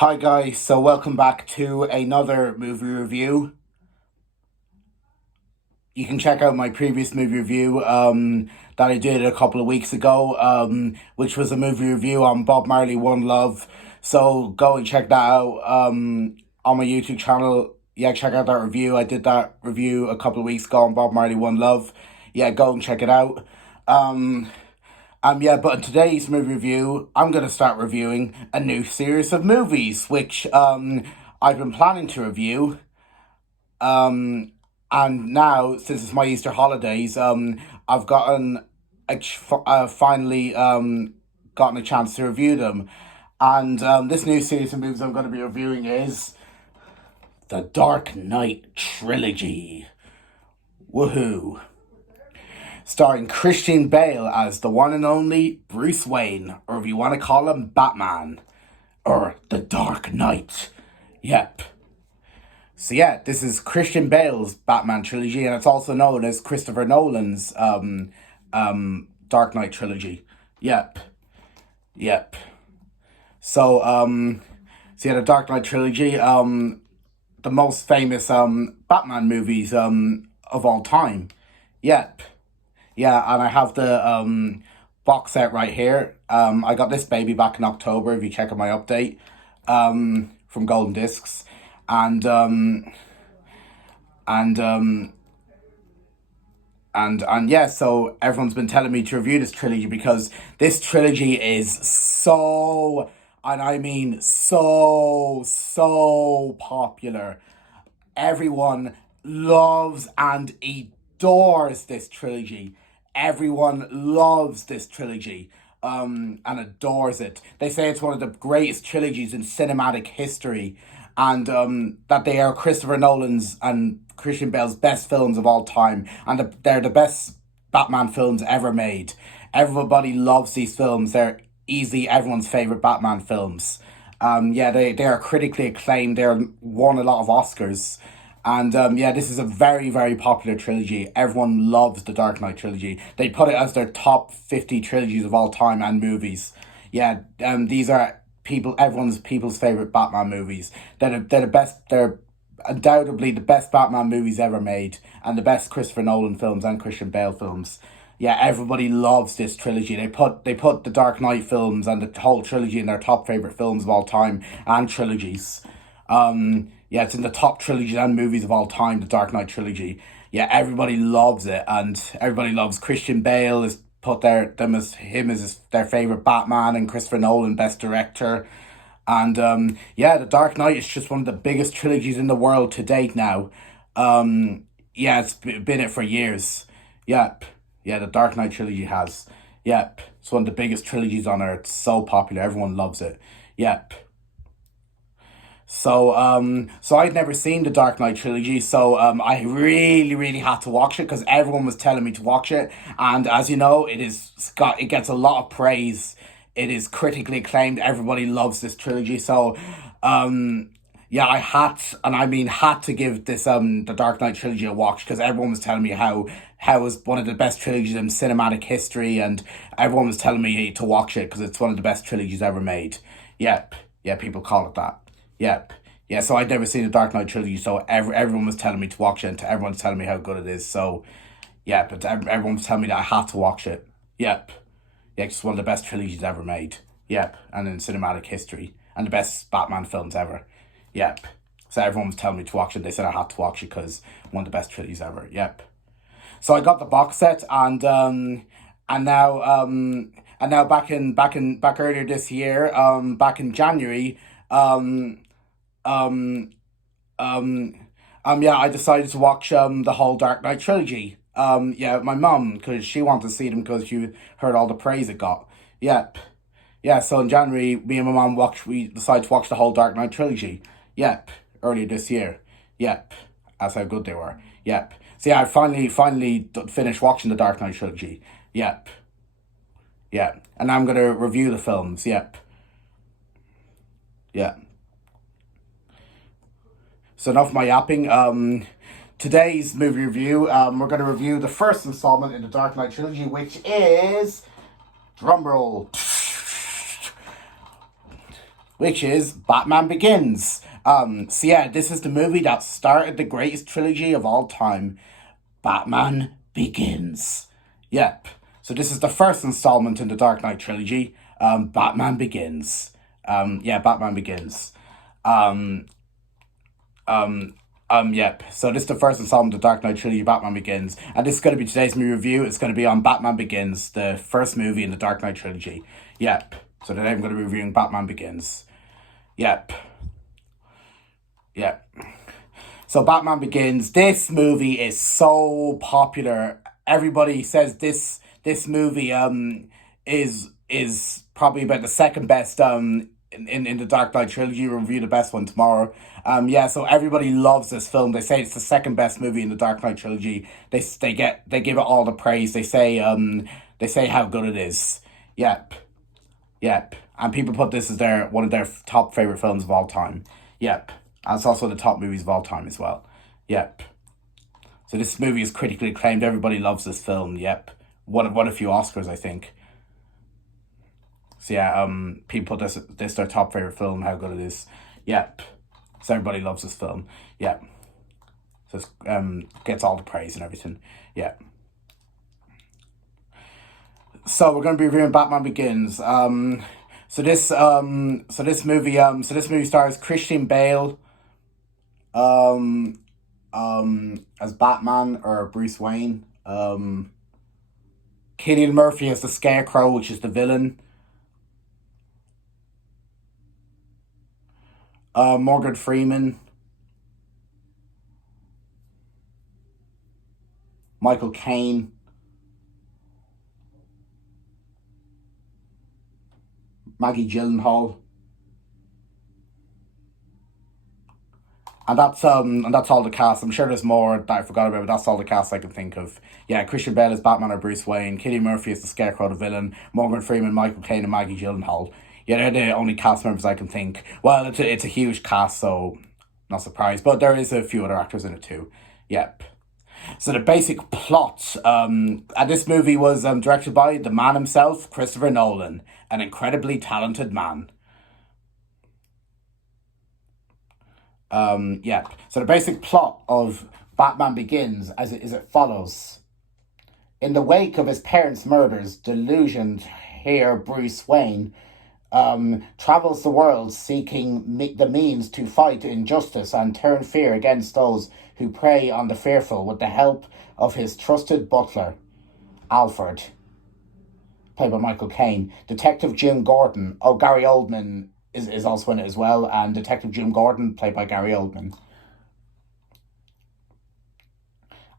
Hi guys, so welcome back to another movie review. You can check out my previous movie review that I did a couple of weeks ago, which was a movie review on Bob Marley One Love. So go and check that out on my YouTube channel. Yeah, check out that review. I did that review a couple of weeks ago on Bob Marley One Love. Yeah, go and check it out. But in today's movie review, I'm going to start reviewing a new series of movies, which I've been planning to review. And now, since it's my Easter holidays, I've finally gotten a chance to review them. And this new series of movies I'm going to be reviewing is The Dark Knight Trilogy. Woohoo! Starring Christian Bale as the one and only Bruce Wayne, or if you want to call him Batman, or The Dark Knight. Yep. So yeah, this is Christian Bale's Batman trilogy, and it's also known as Christopher Nolan's Dark Knight trilogy. Yep. Yep. So so yeah, the Dark Knight trilogy, the most famous Batman movies of all time. Yep. Yeah, and I have the box set right here. I got this baby back in October, if you check out my update, from Golden Discs. And and um and yeah, so everyone's been telling me to review this trilogy because this trilogy is so, and I mean so popular. Everyone loves and adores this trilogy. Everyone loves this trilogy and adores it. They say it's one of the greatest trilogies in cinematic history, and that they are Christopher Nolan's and Christian Bale's best films of all time, and they're the best Batman films ever made. Everybody loves these films. They're easily everyone's favorite Batman films. Yeah, they are critically acclaimed. They're won a lot of Oscars. And yeah, this is a very popular trilogy. Everyone loves the Dark Knight trilogy. They put it as their top 50 trilogies of all time and movies. Yeah, these are people's favorite Batman movies. They're the best. They're undoubtedly the best Batman movies ever made, and the best Christopher Nolan films and Christian Bale films. Yeah, everybody loves this trilogy. They put the Dark Knight films and the whole trilogy in their top favorite films of all time and trilogies. Yeah, it's in the top trilogies and movies of all time, the Dark Knight trilogy. Yeah, everybody loves it, and everybody loves Christian Bale is put their favorite Batman, and Christopher Nolan best director. And yeah, the Dark Knight is just one of the biggest trilogies in the world to date now. Yeah, been it for years. Yep. Yeah, the Dark Knight trilogy has. Yep. It's one of the biggest trilogies on earth. So popular. Everyone loves it. Yep. So I'd never seen the Dark Knight trilogy, so I really had to watch it because everyone was telling me to watch it, and as you know, it gets a lot of praise. It is critically acclaimed. Everybody loves this trilogy, so yeah, I had to give this the Dark Knight trilogy a watch because everyone was telling me how it was one of the best trilogies in cinematic history, and everyone was telling me to watch it because it's one of the best trilogies ever made. Yep, yeah, people call it that. Yep. Yeah, so I'd never seen the Dark Knight trilogy, so everyone was telling me to watch it, and everyone's telling me how good it is. So, yeah, but everyone was telling me that I had to watch it. Yep. Yeah, it's one of the best trilogies ever made. Yep. And in cinematic history. And the best Batman films ever. Yep. So everyone was telling me to watch it. They said I had to watch it because one of the best trilogies ever. Yep. So I got the box set, and now back earlier this year, back in January, um um, um, yeah, I decided to watch the whole Dark Knight trilogy. Yeah, my mum, because she wanted to see them because she heard all the praise it got. Yep. Yeah, so in January, me and my mum we decided to watch the whole Dark Knight trilogy. Yep. Earlier this year. Yep. That's how good they were. Yep. So yeah, I finally finished watching the Dark Knight trilogy. Yep. Yeah. And I'm gonna review the films. Yep. Yeah. So enough of my yapping. Today's movie review, we're going to review the first installment in the Dark Knight trilogy, which is drumroll, which is Batman Begins. So yeah, this is the movie that started the greatest trilogy of all time, Batman Begins. Yep. So this is the first installment in the Dark Knight trilogy. Batman Begins. Yeah, Batman Begins. Um, yep. So this is the first installment of the Dark Knight trilogy, Batman Begins, and this is going to be today's movie review. It's going to be on Batman Begins, the first movie in the Dark Knight trilogy. Yep. So today I'm going to be reviewing Batman Begins. Yep. Yep. So Batman Begins. This movie is so popular. Everybody says this movie is probably about the second best in the Dark Knight trilogy. We'll review the best one tomorrow. Yeah, so everybody loves this film. They say it's the second best movie in the Dark Knight trilogy. They give it all the praise. They say how good it is. Yep. Yep. And people put this as their one of their top favorite films of all time. Yep. And it's also the top movies of all time as well. Yep. So this movie is critically acclaimed. Everybody loves this film. Yep. Won a few Oscars, I think. So yeah, people put this their top favorite film. How good it is. Yep. So everybody loves this film. Yep. So it's, gets all the praise and everything. Yep. So we're going to be reviewing Batman Begins. So this movie stars Christian Bale, as Batman or Bruce Wayne. Cillian Murphy as the Scarecrow, which is the villain. Morgan Freeman, Michael Caine, Maggie Gyllenhaal. And that's all the cast. I'm sure there's more that I forgot about, but that's all the cast I can think of. Yeah, Christian Bale is Batman or Bruce Wayne, Cillian Murphy is the Scarecrow, the villain, Morgan Freeman, Michael Caine, and Maggie Gyllenhaal. Yeah, they're the only cast members I can think. Well, it's a huge cast, so not surprised. But there is a few other actors in it too. Yep. So the basic plot, and this movie was directed by the man himself, Christopher Nolan, an incredibly talented man. Yep. So the basic plot of Batman Begins as it follows. In the wake of his parents' murders, delusioned here Bruce Wayne travels the world seeking the means to fight injustice and turn fear against those who prey on the fearful with the help of his trusted butler, Alfred, played by Michael Caine, Detective Jim Gordon. Oh, Gary Oldman is also in it as well, and Detective Jim Gordon, played by Gary Oldman.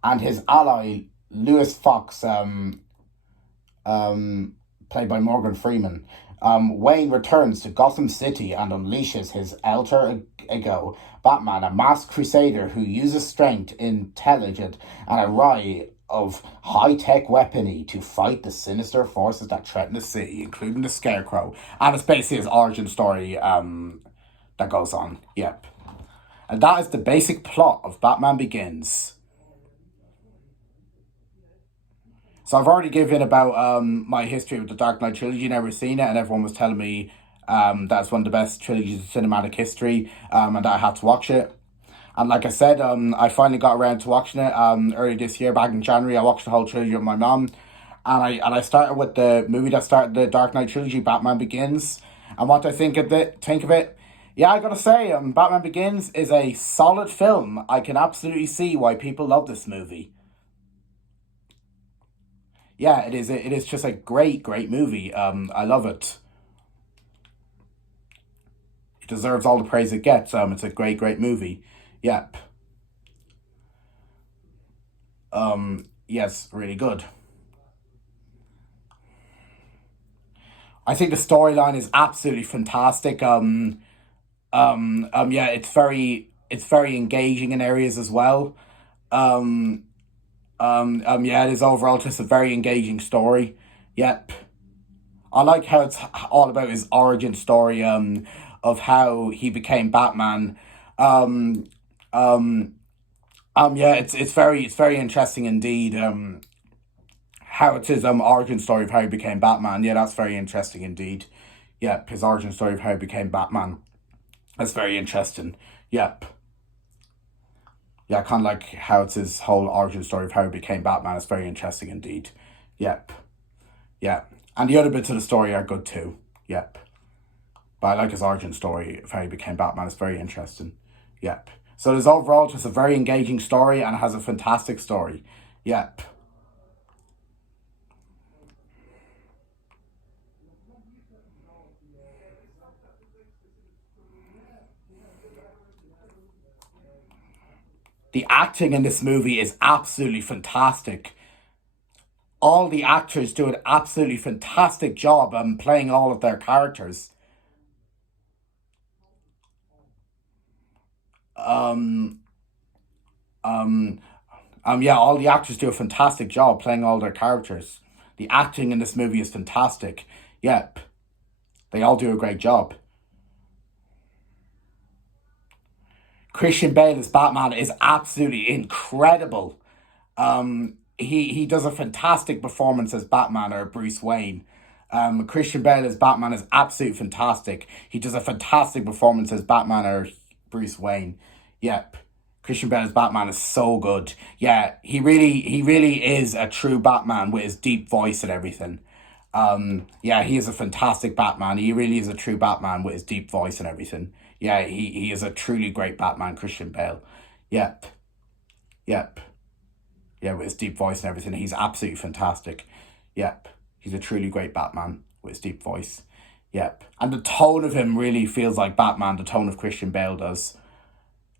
And his ally, Lewis Fox, played by Morgan Freeman. Wayne returns to Gotham City and unleashes his alter ego, Batman, a masked crusader who uses strength, intelligence, and a array of high-tech weaponry to fight the sinister forces that threaten the city, including the Scarecrow. And it's basically his origin story that goes on. Yep. And that is the basic plot of Batman Begins. So I've already given about my history with the Dark Knight trilogy, never seen it, and everyone was telling me that's one of the best trilogies of cinematic history, and that I had to watch it. And like I said, I finally got around to watching it early this year, back in January. I watched the whole trilogy with my mum, and I started with the movie that started the Dark Knight trilogy, Batman Begins. And what do I think of it? Yeah, I gotta say, Batman Begins is a solid film. I can absolutely see why people love this movie. Yeah, it is. It is just a great movie. I love it. It deserves all the praise it gets. It's a great movie. Yep. Yes, really good. I think the storyline is absolutely fantastic. Yeah, it's very engaging in areas as well. Um, yeah, it is overall just a very engaging story. Yep. I like how it's all about his origin story, of how he became Batman. Um, um, yeah, it's very interesting indeed. How it's his origin story of how he became Batman. Yeah, that's very interesting indeed. Yep, his origin story of how he became Batman. That's very interesting. Yep. Yeah, kind of like how it's his whole origin story of how he became Batman. It's very interesting indeed. Yep. Yeah. And the other bits of the story are good too. Yep. But I like his origin story of how he became Batman. It's very interesting. Yep. So there's overall just a very engaging story and it has a fantastic story. Yep. The acting in this movie is absolutely fantastic. All the actors do an absolutely fantastic job playing all of their characters. Um, um, yeah, all the actors do a fantastic job playing all their characters. The acting in this movie is fantastic. Yep, they all do a great job. Christian Bale as Batman is absolutely incredible. He does a fantastic performance as Batman or Bruce Wayne. Christian Bale as Batman is absolutely fantastic. He does a fantastic performance as Batman or Bruce Wayne. Yep. Christian Bale as Batman is so good. Yeah, he really is a true Batman with his deep voice and everything. Yeah, he is a fantastic Batman. He really is a true Batman with his deep voice and everything. Yeah, he is a truly great Batman, Christian Bale. Yep, yep. Yeah, with his deep voice and everything. He's absolutely fantastic. Yep. He's a truly great Batman with his deep voice. Yep. And the tone of him really feels like Batman, the tone of Christian Bale does.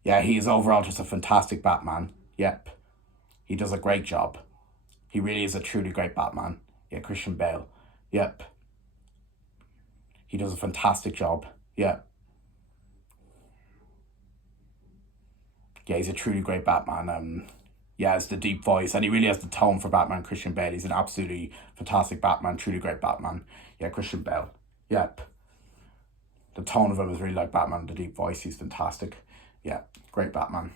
Yeah, he is overall just a fantastic Batman. Yep. He does a great job. He really is a truly great Batman. Yeah, Christian Bale. Yep. He does a fantastic job. Yep. Yeah, he's a truly great Batman. Yeah, it's the deep voice, and he really has the tone for Batman. Christian Bale, he's an absolutely fantastic Batman, truly great Batman. Yeah, Christian Bale. Yep, the tone of him is really like Batman. The deep voice, he's fantastic. Yeah, great Batman.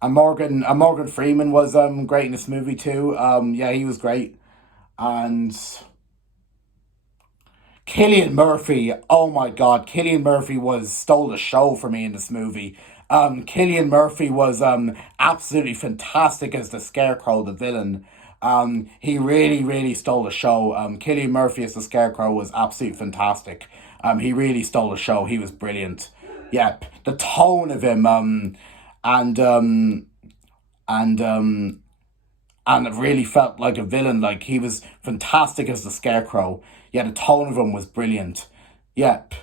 And Morgan Freeman was great in this movie too. Yeah, he was great, and Killian Murphy, oh my God, Killian Murphy was stole the show for me in this movie. Killian Murphy was absolutely fantastic as the Scarecrow, the villain. He really stole the show. Killian Murphy as the Scarecrow was absolutely fantastic. He really stole the show. He was brilliant. Yep, the tone of him, and and and it really felt like a villain. Like he was fantastic as the Scarecrow. Yeah, the tone of him was brilliant. Yep,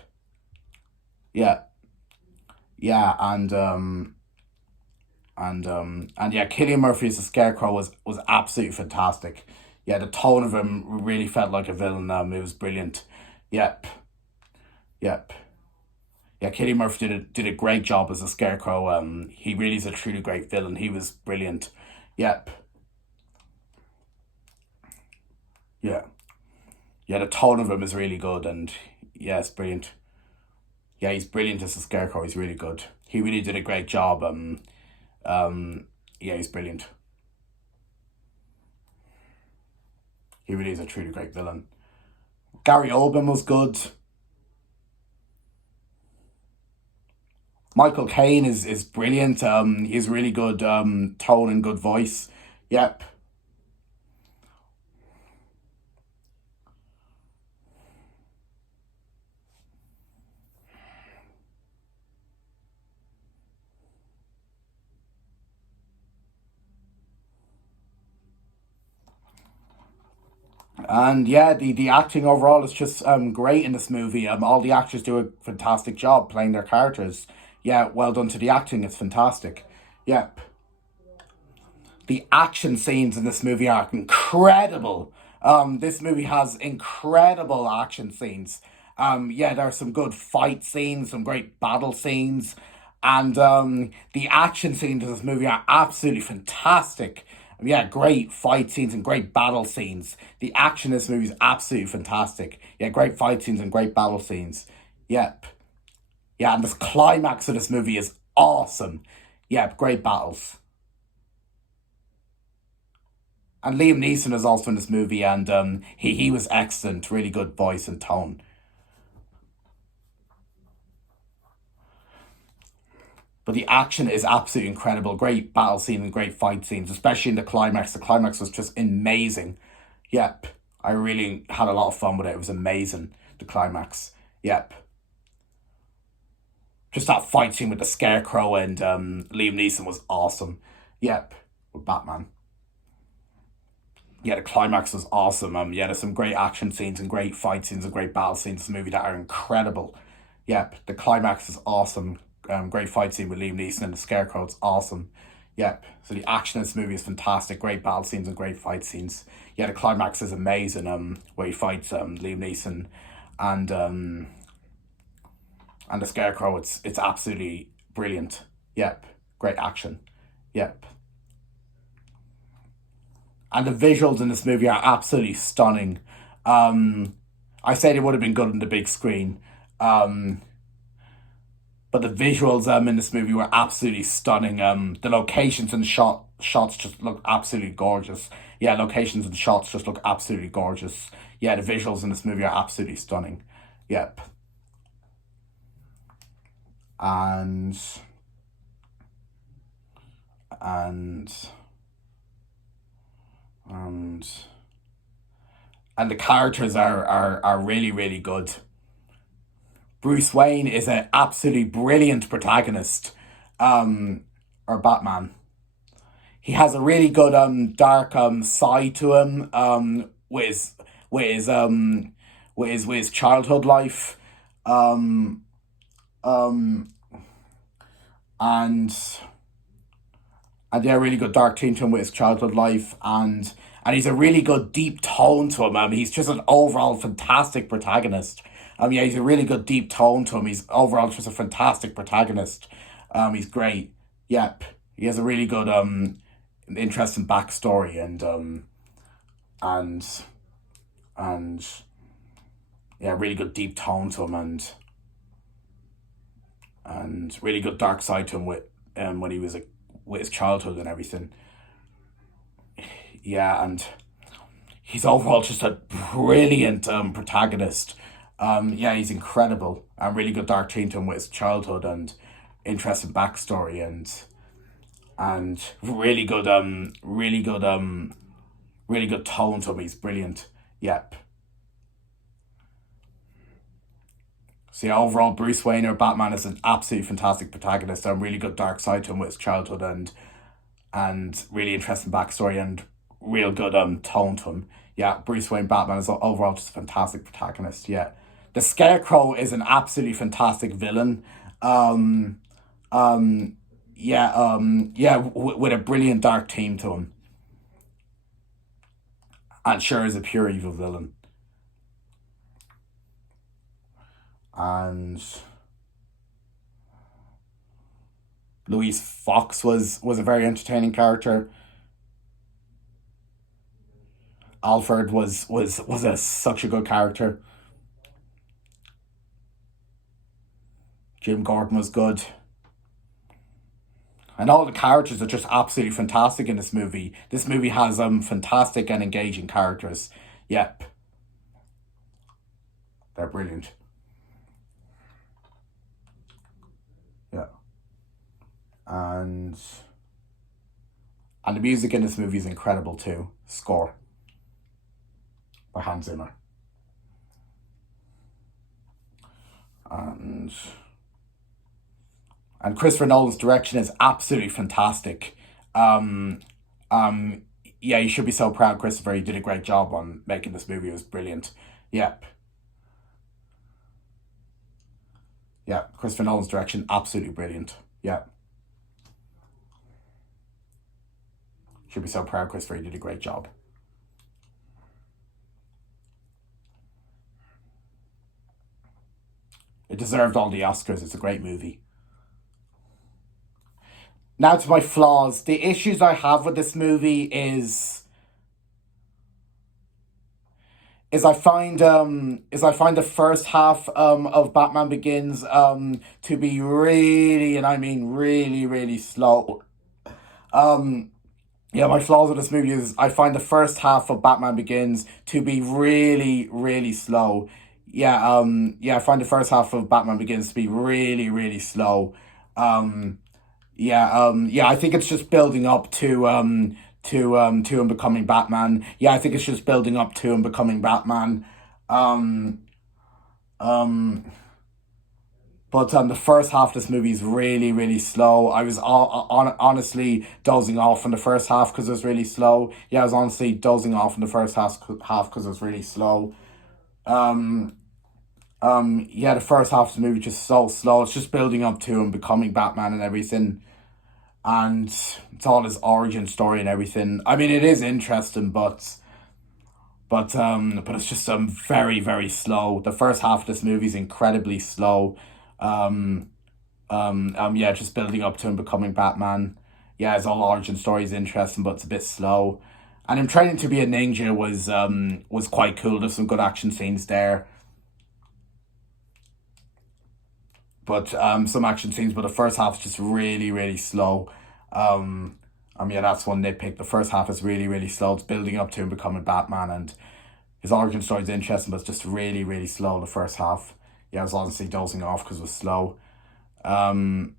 yeah, yeah, and yeah, Killian Murphy as the Scarecrow was absolutely fantastic. Yeah, the tone of him really felt like a villain. It was brilliant. Yep, yep. Yeah, Killian Murphy did a great job as a Scarecrow. He really is a truly great villain. He was brilliant. Yep, yeah. Yeah, the tone of him is really good, and yeah, it's brilliant. Yeah, he's brilliant as a Scarecrow. He's really good. He really did a great job. Yeah, he's brilliant. He really is a truly great villain. Gary Oldman was good. Michael Caine is brilliant. He's really good tone and good voice. Yep. And yeah, the acting overall is just great in this movie. All the actors do a fantastic job playing their characters. Yeah, well done to the acting. It's fantastic. Yep. The action scenes in this movie are incredible. This movie has incredible action scenes. Yeah, there are some good fight scenes, some great battle scenes, and the action scenes in this movie are absolutely fantastic. Yeah, great fight scenes and great battle scenes. The action in this movie is absolutely fantastic. Yeah, great fight scenes and great battle scenes. Yep. Yeah, and this climax of this movie is awesome. Yeah, great battles. And Liam Neeson is also in this movie, and he was excellent, really good voice and tone. But the action is absolutely incredible. Great battle scene and great fight scenes, especially in the climax. The climax was just amazing. Yep. I really had a lot of fun with it. It was amazing, the climax. Yep. Just that fight scene with the Scarecrow and Liam Neeson was awesome. Yep. With Batman. Yeah, the climax was awesome. Yeah, there's some great action scenes and great fight scenes and great battle scenes in this movie that are incredible. Yep, the climax is awesome. Great fight scene with Liam Neeson and the Scarecrow. It's awesome. Yep. So the action in this movie is fantastic. Great battle scenes and great fight scenes. Yeah, the climax is amazing. Where he fights Liam Neeson and the Scarecrow. It's absolutely brilliant. Yep. Great action. Yep. And the visuals in this movie are absolutely stunning. I said it would have been good on the big screen. But the visuals in this movie were absolutely stunning. The locations and shots just look absolutely gorgeous. Yeah, locations and shots just look absolutely gorgeous. Yeah, the visuals in this movie are absolutely stunning. Yep. And and and and the characters are really, really good. Bruce Wayne is an absolutely brilliant protagonist, or Batman. He has a really good dark side to him, with his with his childhood life, um um and yeah, really good dark theme to him with his childhood life, and he's a really good deep tone to him. He's just an overall fantastic protagonist. Yeah, he's a really good deep tone to him. He's overall just a fantastic protagonist. He's great. Yep, he has a really good interesting backstory and and yeah, really good deep tone to him and really good dark side to him with when he was with his childhood and everything. Yeah, and he's overall just a brilliant protagonist. Yeah, he's incredible and really good dark theme to him with his childhood and interesting backstory and really good tone to him. He's brilliant. Yep. So yeah, overall, Bruce Wayne or Batman is an absolutely fantastic protagonist and really good dark side to him with his childhood and really interesting backstory and real good tone to him. Yeah, Bruce Wayne Batman is overall just a fantastic protagonist. Yeah, the Scarecrow is an absolutely fantastic villain. Um, yeah, with a brilliant dark theme to him, and sure is a pure evil villain. And Louise Fox was a very entertaining character. Alfred was such a good character. Jim Gordon was good. And all the characters are just absolutely fantastic in this movie. This movie has fantastic and engaging characters. Yep, they're brilliant. Yeah. And the music in this movie is incredible too. Score by Hans Zimmer. And Christopher Nolan's direction is absolutely fantastic. Um, yeah, you should be so proud, Christopher. You did a great job on making this movie. It was brilliant. Yep, yeah. Christopher Nolan's direction, absolutely brilliant. Yeah, should be so proud, Christopher. You did a great job. It deserved all the Oscars. It's a great movie. Now to my flaws. The issues I have with this movie is I find the first half of Batman Begins to be really, and I mean really, really slow. Um yeah, my flaws with this movie is I find the first half of Batman Begins to be really, really slow. Yeah, I find the first half of Batman Begins to be really, really slow. Yeah, yeah, I think it's just building up to him becoming Batman. Yeah, I think it's just building up to him becoming Batman. Um, um, but the first half of this movie is really, really slow. I was honestly dozing off in the first half because it was really slow. Yeah, I was honestly dozing off in the first half because it was really slow. Um, yeah, the first half of the movie is just so slow. It's just building up to him becoming Batman and everything, and it's all his origin story and everything. I mean, it is interesting, but it's just very, very slow. The first half of this movie is incredibly slow. Um, yeah, just building up to him becoming Batman. Yeah, his whole origin story is interesting, but it's a bit slow. And him training to be a ninja was quite cool. There's some good action scenes there, but some action scenes. But the first half is just really, really slow. Um, yeah, that's one nitpick. The first half is really, really slow. It's building up to him becoming Batman, and his origin story is interesting, but it's just really, really slow. The first half. Yeah, I was honestly dozing off because it was slow. Um,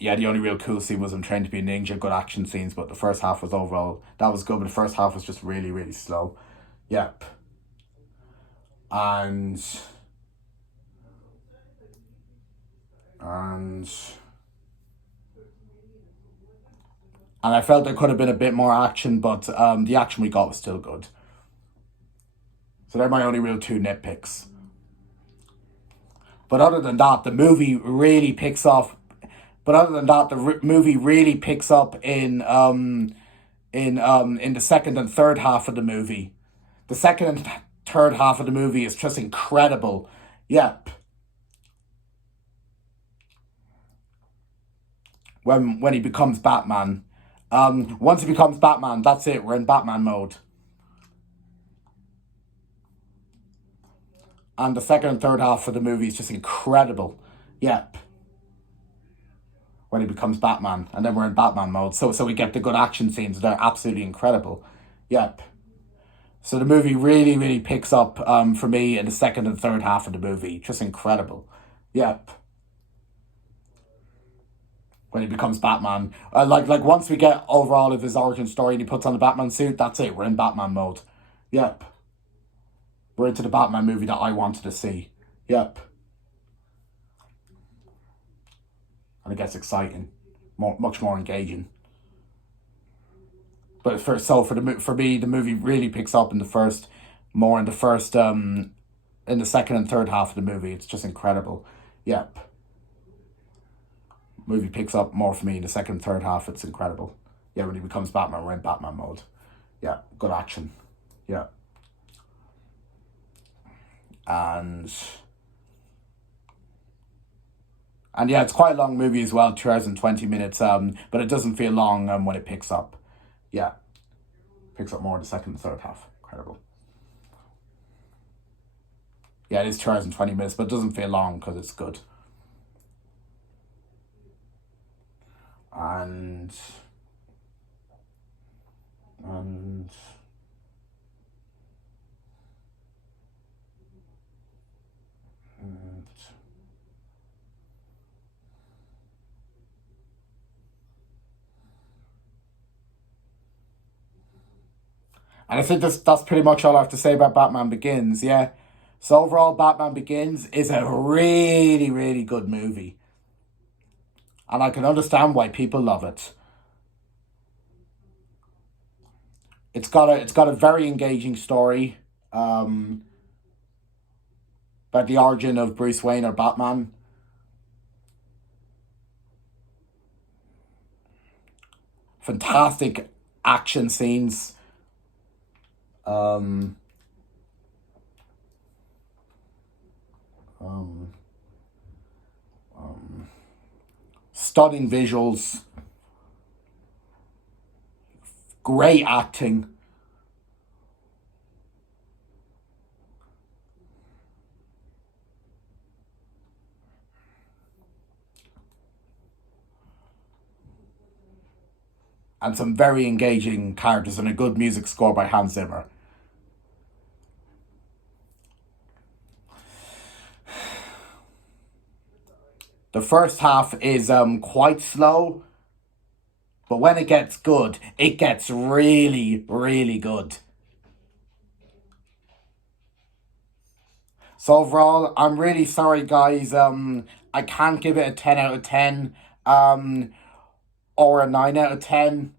yeah, the only real cool scene was him trying to be a ninja, good action scenes, but the first half was overall, that was good, but the first half was just really, really slow. Yep. And, and, and I felt there could have been a bit more action, but the action we got was still good. So they're my only real two nitpicks. But other than that, the movie really picks off. But other than that, movie really picks up in the second and third half of the movie. The second and third half of the movie is just incredible. Yep. When he becomes Batman. Once he becomes Batman, that's it. We're in Batman mode. And the second and third half of the movie is just incredible. Yep. When he becomes Batman, and then we're in Batman mode. So we get the good action scenes. They're absolutely incredible. Yep. So the movie really, really picks up for me in the second and third half of the movie. Just incredible. Yep. When he becomes Batman, like once we get over all of his origin story and he puts on the Batman suit, that's it. We're in Batman mode. Yep. We're into the Batman movie that I wanted to see. Yep. And it gets exciting, much more engaging. But for me, the movie really picks up in the first, more in the first in the second and third half of the movie. It's just incredible. Yep. Movie picks up more for me in the second and third half. It's incredible. Yeah, when he becomes Batman, we're in Batman mode. Yeah, good action. Yeah. And yeah, it's quite a long movie as well, 2 hours and 20 minutes. But it doesn't feel long when it picks up. Yeah. Picks up more in the second and third half. Incredible. Yeah, it is 2 hours and 20 minutes, but it doesn't feel long because it's good. And and and, and I think that's pretty much all I have to say about Batman Begins. Yeah. So overall, Batman Begins is a really, really good movie, and I can understand why people love it. It's got a very engaging story um, about the origin of Bruce Wayne or Batman. Fantastic action scenes. Um, um, Stunning visuals. Great acting. And some very engaging characters and a good music score by Hans Zimmer. The first half is quite slow, but when it gets good, it gets really, really good. So overall, I'm really sorry, guys. I can't give it a 10 out of 10, or a 9 out of 10.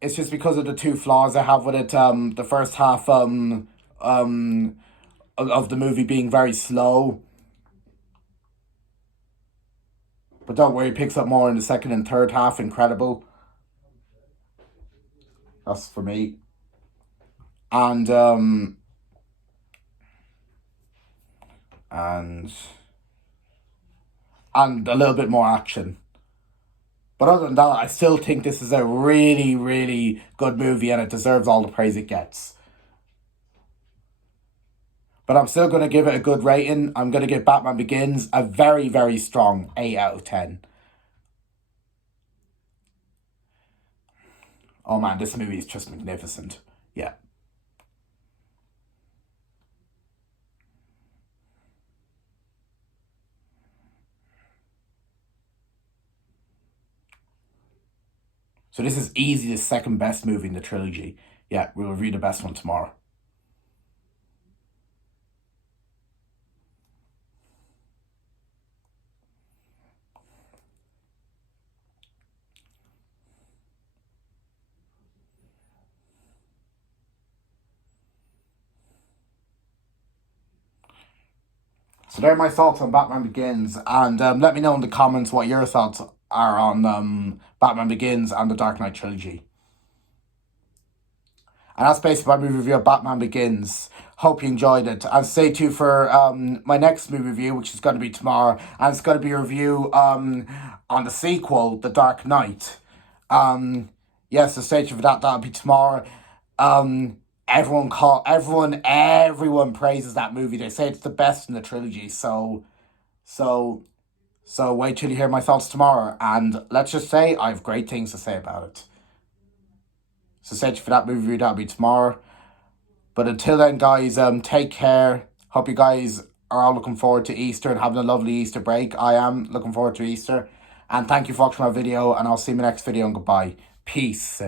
It's just because of the two flaws I have with it. The first half of the movie being very slow. But don't worry, it picks up more in the second and third half. Incredible. That's for me. And and and a little bit more action. But other than that, I still think this is a really, really good movie and it deserves all the praise it gets. But I'm still going to give it a good rating. I'm going to give Batman Begins a very, very strong 8 out of 10. Oh man, this movie is just magnificent. Yeah. So this is easy the second best movie in the trilogy. Yeah, we'll review the best one tomorrow. So there are my thoughts on Batman Begins, and let me know in the comments what your thoughts are on Batman Begins and the Dark Knight trilogy. And that's basically my movie review of Batman Begins. Hope you enjoyed it. And stay tuned for my next movie review, which is going to be tomorrow. And it's going to be a review on the sequel, The Dark Knight. Yes, so stay tuned for that. That'll be tomorrow. Everyone praises that movie. They say it's the best in the trilogy. So wait till you hear my thoughts tomorrow. And let's just say I have great things to say about it. So stay tuned for that movie review. That'll be tomorrow. But until then, guys, take care. Hope you guys are all looking forward to Easter and having a lovely Easter break. I am looking forward to Easter. And thank you for watching my video. And I'll see you in my next video. And goodbye. Peace.